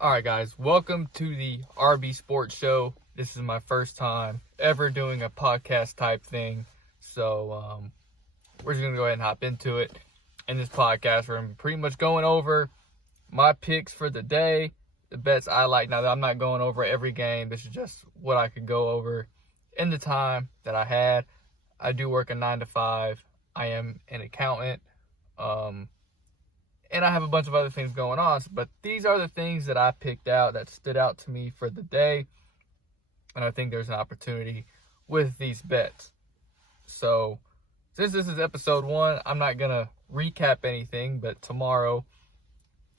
All right, guys, welcome to the RBSports show. This is my first time ever doing a podcast type thing, so we're just going to go ahead and hop into it. In this podcast, we're going to be pretty much going over my picks for the day, the bets I like. Now, I'm not going over every game. This is just what I could go over in the time that I had. I do work a 9 to 5. I am an accountant. And I have a bunch of other things going on, but these are the things that I picked out that stood out to me for the day. And I think there's an opportunity with these bets. So, since this is episode 1, I'm not going to recap anything, but tomorrow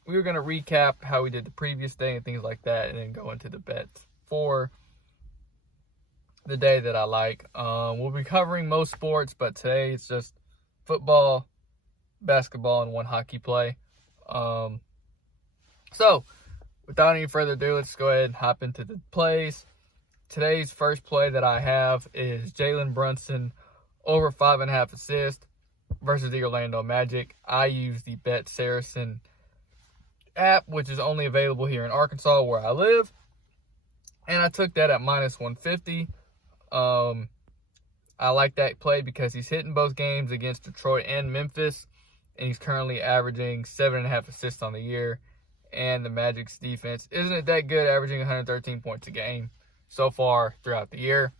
we're going to recap how we did the previous day and things like that, and then go into the bets for the day that I like. We'll be covering most sports, but today it's just football, basketball, and one hockey play. So without any further ado, let's go ahead and hop into the plays. Today's first play that I have is Jalen Brunson over 5.5 assists versus the Orlando Magic. I use the Bet Saracen app, which is only available here in Arkansas where I live, and I took that at minus 150. I like that play because he's hitting both games against Detroit and Memphis, and he's currently averaging 7.5 assists on the year. And the Magic's defense isn't that good, averaging 113 points a game so far throughout the year.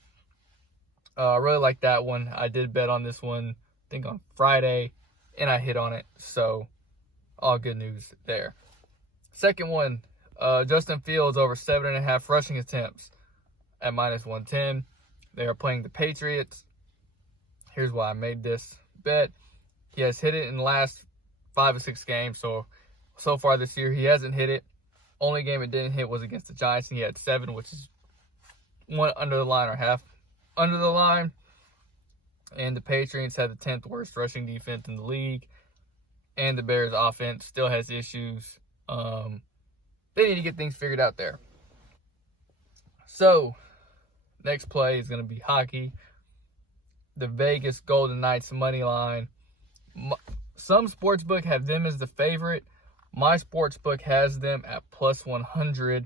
I really like that one. I did bet on this one, I think on Friday, and I hit on it. So all good news there. Second one, Justin Fields over 7.5 rushing attempts at minus 110. They are playing the Patriots. Here's why I made this bet. He has hit it in the last 5 or 6 games. So far this year, he hasn't hit it. Only game it didn't hit was against the Giants, and he had 7, which is one under the line or half under the line. And the Patriots had the 10th worst rushing defense in the league. And the Bears offense still has issues. They need to get things figured out there. So, next play is going to be hockey. The Vegas Golden Knights money line. Some sportsbook have them as the favorite. My sportsbook has them at plus 100.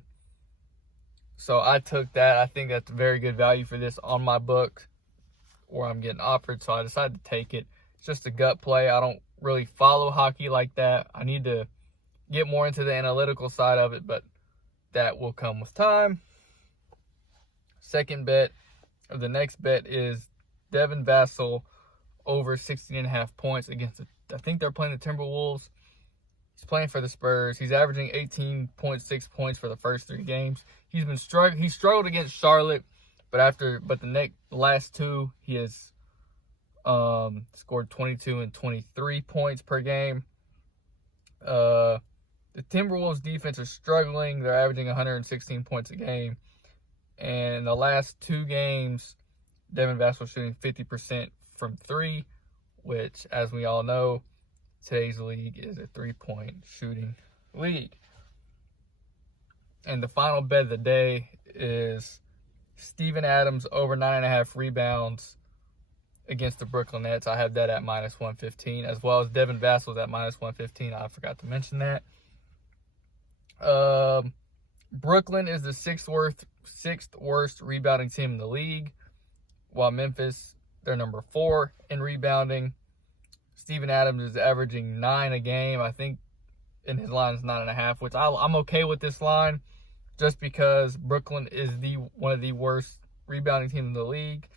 So I took that. I think that's very good value for this on my book, or I'm getting offered. So I decided to take it. It's just a gut play. I don't really follow hockey like that. I need to get more into the analytical side of it, but that will come with time. Second bet, or the next bet, is Devin Vassell over 16.5 points against I think they're playing the Timberwolves. He's playing for the Spurs. He's averaging 18.6 points for the first 3 games. He's been struggling. He struggled against Charlotte, but the last 2 he has scored 22 and 23 points per game. The Timberwolves defense is struggling. They're averaging 116 points a game. And in the last 2 games, Devin Vassell shooting 50% from 3, which, as we all know, today's league is a 3-point shooting league. And the final bet of the day is Steven Adams over 9.5 rebounds against the Brooklyn Nets. I have that at minus 115, as well as Devin Vassell's at minus 115. I forgot to mention that. Brooklyn is the 6th worst rebounding team in the league, while Memphis, they're number 4 in rebounding. Steven Adams is averaging 9 a game. I think in his line is 9.5, which I'm okay with this line, just because Brooklyn is one of the worst rebounding teams in the league.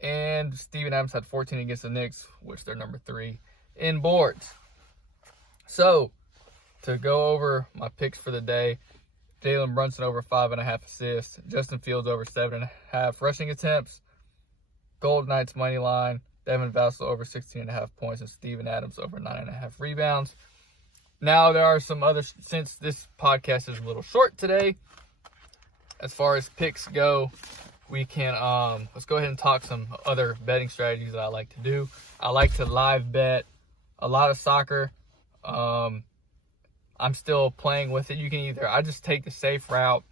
And Steven Adams had 14 against the Knicks, which they're number 3 in boards. So, to go over my picks for the day, Jalen Brunson over 5.5 assists, Justin Fields over 7.5 rushing attempts, Golden Knights money line, Devin Vassell over 16.5 points, and Steven Adams over 9.5 rebounds. Now, there are some other, since this podcast is a little short today, as far as picks go, we can, let's go ahead and talk some other betting strategies that I like to do. I like to live bet a lot of soccer. I'm still playing with it. You can I just take the safe route,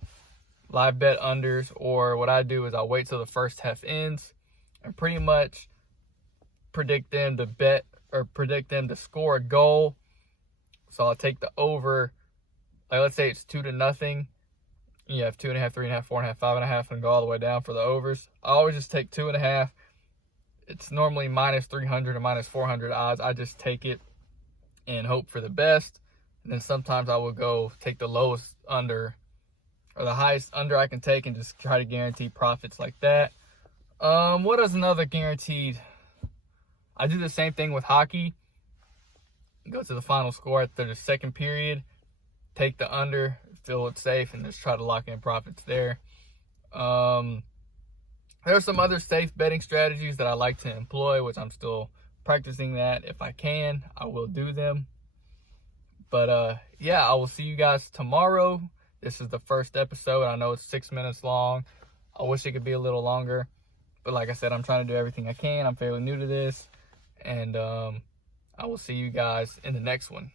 live bet unders, or what I do is I'll wait till the first half ends and pretty much predict them to score a goal. So I'll take the over Like, let's say it's 2-0. You have 2.5, 3.5, 4.5, 5.5, and go all the way down for the overs. I always just take 2.5. It's normally minus 300 or minus 400 odds. I just take it and hope for the best. And then sometimes I will go take the lowest under or the highest under I can take and just try to guarantee profits like that. What is another guaranteed? I do the same thing with hockey. Go to the final score at the second period, take the under, feel it safe, and just try to lock in profits there. There are some other safe betting strategies that I like to employ, which I'm still practicing that. If I can, I will do them. But yeah, I will see you guys tomorrow. This is the first episode. I know it's 6 minutes long. I wish it could be a little longer. But like I said, I'm trying to do everything I can. I'm fairly new to this. And I will see you guys in the next one.